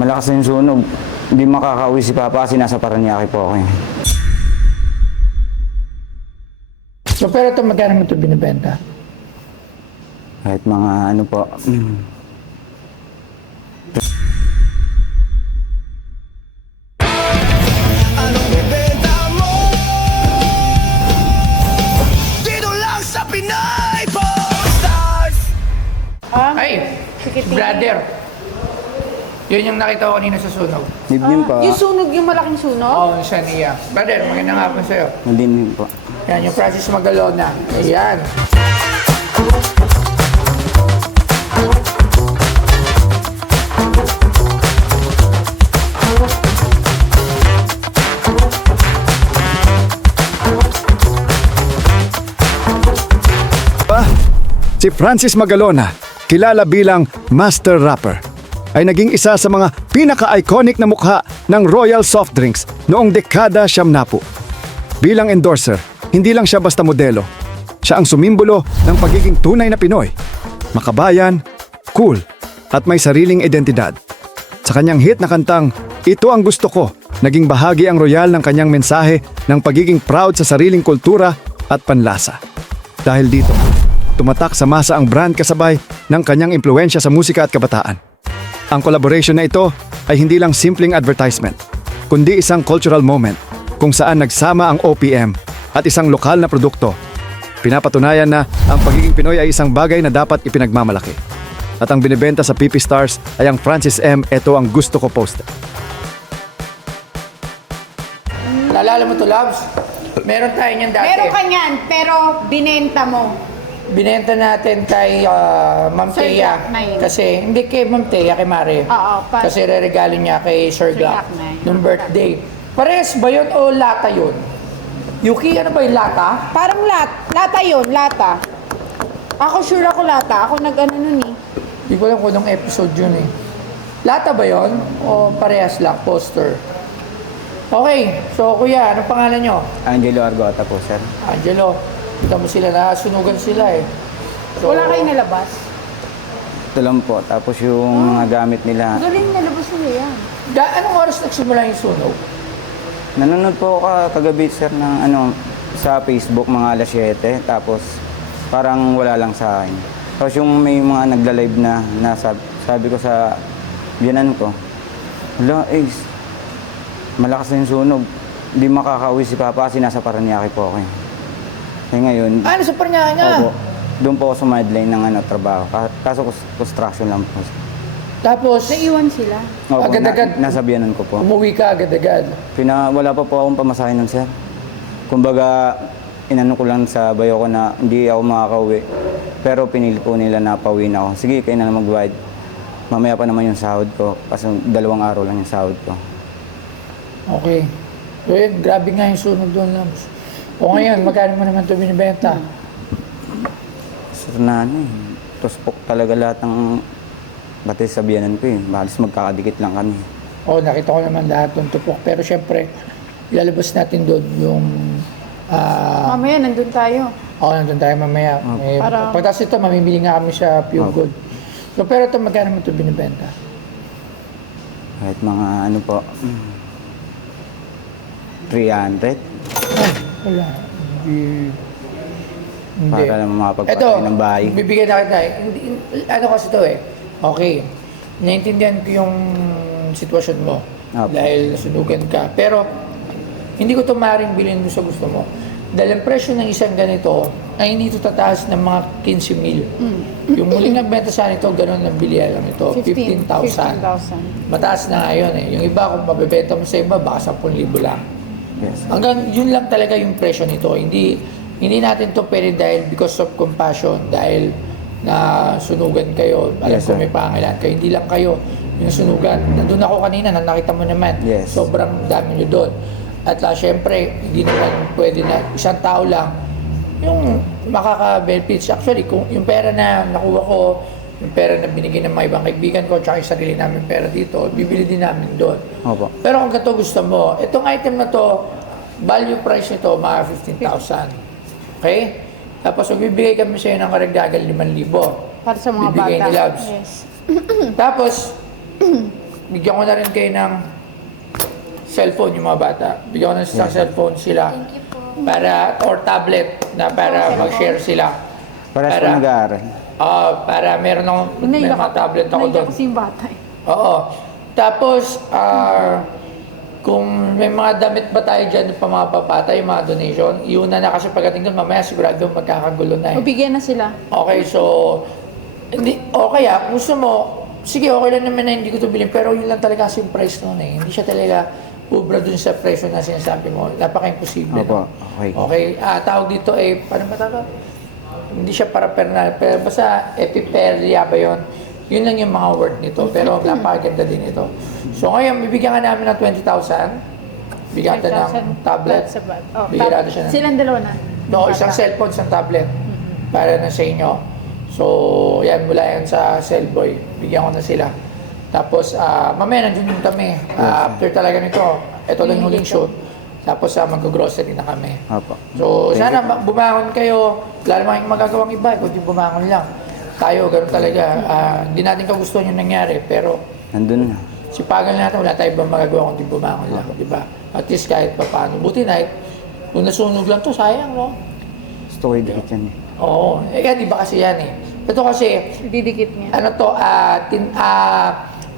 Malakas na yung sunog. Hindi makakauwi si Papa kasi nasa Parañaque po ako eh. So, pero ito, magkano mo ito binibenta? Kahit mga ano po. Anong ibenta mo? Dito lang sa Pinay Posters. Ay, Chikiting. brother. Yun yung nakita ko kanina sa sunog. Evening po. Yung sunog, yung malaking sunog? Oo, oh, siya niya. Brother, magandang hapon sa'yo. Evening po. Yan, yung Francis Magalona. Ayan. Si Francis Magalona, kilala bilang Master Rapper, ay naging isa sa mga pinaka-iconic na mukha ng Royal Soft Drinks noong dekada 70. Bilang endorser, hindi lang siya basta modelo. Siya ang sumimbolo ng pagiging tunay na Pinoy, makabayan, cool, at may sariling identidad. Sa kanyang hit na kantang, "Ito ang gusto ko," naging bahagi ang Royal ng kanyang mensahe ng pagiging proud sa sariling kultura at panlasa. Dahil dito, tumatak sa masa ang brand kasabay ng kanyang impluensya sa musika at kabataan. Ang collaboration na ito ay hindi lang simpleng advertisement, kundi isang cultural moment kung saan nagsama ang OPM at isang lokal na produkto. Pinapatunayan na ang pagiging Pinoy ay isang bagay na dapat ipinagmamalaki. At ang binibenta sa PP Stars ay ang Francis M. Ito ang gusto ko poster. Naalala mo to, Labs? Meron tayo niyan dati. Meron ka niyan, pero binenta mo. Binenta natin kay Ma'am Sir Thea. Jack Nain. Kasi, hindi kay Ma'am Thea, kay Mare. Oo, Kasi re-regalo niya kay Sir Sir Jack Jack Nain. nung birthday. Parehas ba yun o lata yun? Yuki, ano ba yung lata? Parang lata yun, lata. Ako sure ako lata. Ako nag-ano nun eh. Hindi ko alam kung anong episode yun eh. Lata ba yun? O parehas lang, poster? Okay, so kuya, anong pangalan nyo? Angelo Argota po, sir. Angelo, kita mo sila, nasunugan sila eh. So, Wala kayong nalabas? Ito lang po. Tapos yung mga gamit nila. Galing nalabas nila yan. Anong oras nagsimula yung sunog? Nanonood po ako kagabi, sir, ng ano, sa Facebook mga alas 7. Tapos parang wala lang sa akin. Tapos yung may mga nagla-live na sabi ko sa biyanan ko, "Hala, Ace, malakas na yung sunog. Hindi makakauwi si Papa kasi nasa Parañaque po ako eh." Eh ngayon, Ano sa parnya niya? opo, doon po ako sa sideline ng ano, trabaho. Kaso construction lang po. Tapos, Naiwan sila. Opo, Agad-agad? nasa biyanan ko po. umuwi ka agad-agad. Wala pa po akong pamasahe nun, sir. Kumbaga, inano ko lang sa bayo ko na hindi ako makakauwi. Pero pinili po nila na pauwiin ako. Sige, kayo na lang magbayad. Mamaya pa naman yung sahod ko. Kasi 2 araw lang yung sahod ko. Okay. So yun, grabe nga yung sunog doon lang. O ngayon, magkano mo naman ito binibenta? Sir na ano eh. Tuspok talaga lahat ng batay sa biyanan ko eh. Halos magkakadikit lang kami. O, nakita ko naman lahat ng tupok. Pero syempre, ilalabas natin doon yung... Mamaya, nandun tayo. nandun tayo mamaya. Para- Pagtas ito, mamimili nga kami sa Pure Gold. So, pero ito, magkano mo ito binibenta? Kahit mga ano po, 300. Wala. Hindi. Para naman makapagpatay Ito, ng bahay. bibigyan na kita. Ano kasi ito eh. Okay. Naintindihan ko yung sitwasyon mo. Opo. Dahil nasunugan ka. Pero, hindi ko ito maaaring bilhin mo sa gusto mo. Dahil ang presyo ng isang ganito ay hindi ito tataas ng mga 15 mil. Yung muling nagbenta sa nito, ganun ang bilihan lang ito. 15,000. 15,000. Mataas na ngayon eh. Yung iba, kung mabibenta mo sa iba, baka 10,000 lang. Yes. Hanggang yun lang talaga yung presyo nito. Hindi natin to pwede dahil because of compassion, dahil na sunugan kayo, alam Yes, ko sir. may pangailan kayo, hindi lang kayo yung sunugan. Nandun ako kanina, nakita mo naman, Yes. sobrang dami nyo doon. At syempre, hindi naman pwede na isang tao lang yung makaka-benefits. Actually, kung yung pera na nakuha ko, yung pera na binigay ng mga ibang kaibigan ko, tsaka yung sarili namin pera dito, bibili din namin doon. Opo. Pero kung ganito gusto mo, itong item na to, value price nito, mga 15,000. Okay? Tapos magbibigay kami sa'yo ng karagdagan 5,000. Para sa mga Bibigay bata. ni Labs. Yes. Tapos, bigyan ko na rin kayo ng cellphone yung mga bata. Bigyan ko na sa cellphone sila. Para, or tablet na para mag-share sila. Parehas po nag-aaral. Para meron akong may mga tablet ako doon. Kasi yung bata eh. Oo. Tapos, kung may mga damit ba tayo dyan pa mga papatay, mga donation, iuna na kasi pagdating doon, mamaya sigurado magkakagulo na eh. O bigyan na sila. Okay, so, hindi, okay gusto mo, sige, okay lang naman na hindi ko ito bilhin, pero yun lang talaga kasi yung price noon eh. Hindi siya talaga ubra dun sa presyo na sinasabi mo. Napaka-imposible. Opo, No? okay. Okay, tawag dito eh, paano ba tawag? Hindi siya para pernal, pero basta epiperia ba yun? Yun lang yung mga word nito, pero napakaganda din ito. So ngayon, bibigyan ka namin ng 20,000. Bigyan ka ng tablet. Bigyan natin siya ng... Silang dalawa na. No, isang cellphone, isang tablet. Para na sa inyo. So, yan, mula yan sa Cellboy. Bigyan ko na sila. Tapos, mamaya nandun yung kami. After talaga nito, ito lang yung huling shoot. Tapos, mag-grocery na kami. Opo. So, sana bumangon kayo. Wala naman kayong magagawang iba, kundi bumangon lang. Tayo, ganun talaga. Hindi natin kagustuhan yung nangyari, pero Nandun na. sipagan natin, wala tayong ibang magagawa kundi bumangon lang, di ba? At least kahit pa paano. Buti na, kung nasunog lang to, sayang, no? Gusto ko i-dikit yan eh. Oo. Di ba kasi yan eh. Ito kasi, Didikit niya. ano to,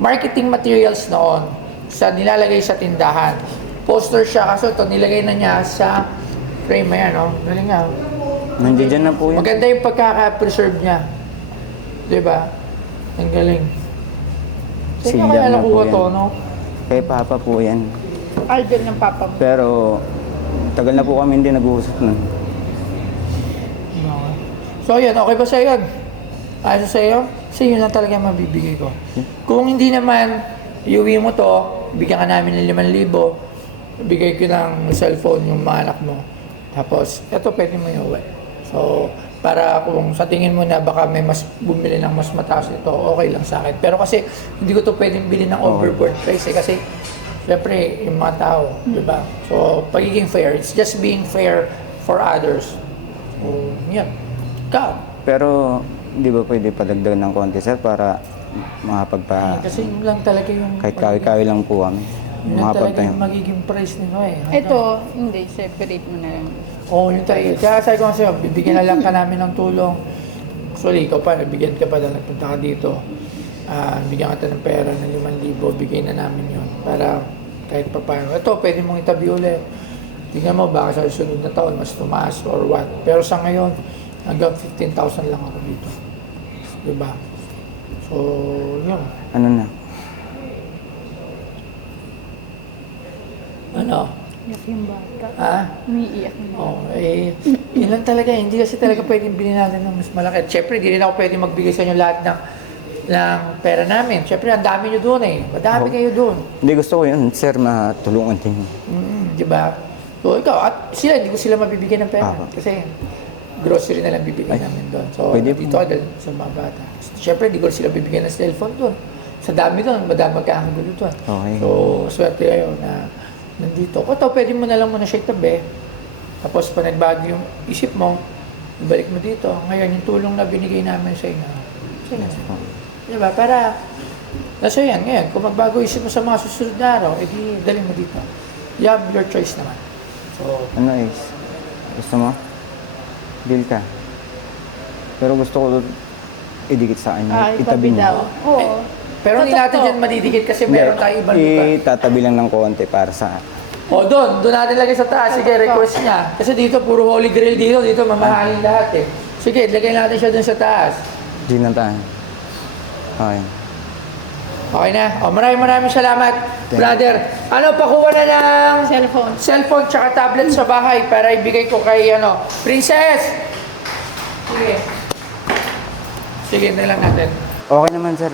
marketing materials noon sa nilalagay sa tindahan. Poster siya kasi ito, nilagay na niya sa frame na yan, no? Galing nga. Nandiyan na po yan. Maganda yung pagkaka-preserve niya. Di ba? Ang galing. Saan Silyang kaya na nakuha po yan. to, no? Kay Papa po yan. Album ng papa mo. Pero, tagal na po kami hindi nag-uusap nun. So, yan. Okay ba sa'yo yun? Ayos sa'yo? Kasi yun lang talaga yung mabibigay ko. Kung hindi naman, iuwi mo to, bigyan ka namin ng 5,000, bigay ko ng cellphone yung mga anak mo. Tapos, eto pwede mo iuwi. So, para kung sa tingin mo na baka may mas bumili ng mas mataas ito, okay lang sa akin. Pero kasi, hindi ko to pwedeng bilhin ng overboard price eh. Kasi, syempre, yung mga tao, di ba? So, pagiging fair, it's just being fair for others. So, yan. Ikaw. Pero, di ba pwede padagdag ng konti, sir, para makapagpa... Kasi yun lang talaga yung... Kahit kawi-kawi lang po kami. Yun lang talaga Makapagpa... yung magiging price nito eh. Ito, hindi. Separate mo na lang. Oo, yun talaga. Kaya sabi ko sa'yo, bibigyan na lang ka namin ng tulong. Actually, ikaw pa, nabigyan ka pa na nagpunta ka dito. Bigyan ka ng pera ng 5,000, bigay na namin yun. Para kahit pa paano. Ito, pwede mong itabi ulit. Tingnan mo, baka sa susunod na taon, mas tumaas or what. Pero sa ngayon, hanggang 15,000 lang ako dito. Diba? So, yun. Ano na? Ano? Iyak yung bata. Ha? Umiiyak na. Yun lang talaga. Hindi kasi talaga pwedeng bilhin natin ng mas malaki. At syempre, hindi rin ako pwedeng magbigay sa inyo lahat ng pera namin. Syempre, ang dami nyo doon eh. Madami kayo doon. Hindi gusto ko yun, sir, matulungan din. Di ba? So, ikaw, at sila, hindi ko sila mabibigyan ng pera. Aha. Kasi, grocery na lang bibigyan namin doon. So, pwede dito ka dahil sa mga bata. Syempre, hindi ko sila bibigyan ng cellphone doon. Sa dami doon, madami magkakagulo doon. Okay. So, swerte kayo na nandito. O to, pwede mo na lang muna siya itabi. Tapos, pa nagbago yung isip mo, ibalik mo dito. Ngayon, yung tulong na binigay namin sa inyo. Diba? Para, nasa yan, ngayon, kung magbago isip mo sa mga susunod na araw, edi dali mo dito. You have your choice naman. So, Ano is? Gusto mo? Deal ka. Pero gusto ko idikit sa akin. Itabi niya. Oo. pero hindi natin dyan madidikit kasi meron tayo ibang lupa. Itatabi lang ng konti para sa... O doon natin lagay sa taas. Sige, request niya. Kasi dito, puro Holy Grail dito mamahalin lahat eh. Sige, lagay natin siya doon sa taas. Di na tayo. Okay. Okay na? O, maraming salamat, brother. Ano, pakuha na ng cellphone tsaka tablet sa bahay para ibigay ko kay, Princess! Sige, na lang natin. Okay naman, sir,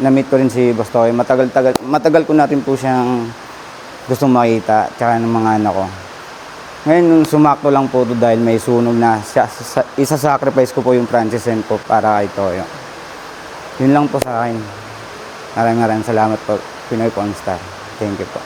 na-meet ko rin si Boss Toy. Matagal ko natin po siyang gustong makita, tsaka ng mga anak ko. Ngayon, nung sumakto lang po ito dahil may sunog na, isa-sacrifice ko po yung Francis and po para kay Toyo. Yun lang po sa akin. Maraming salamat po, Pinoy Pornstar. Thank you po.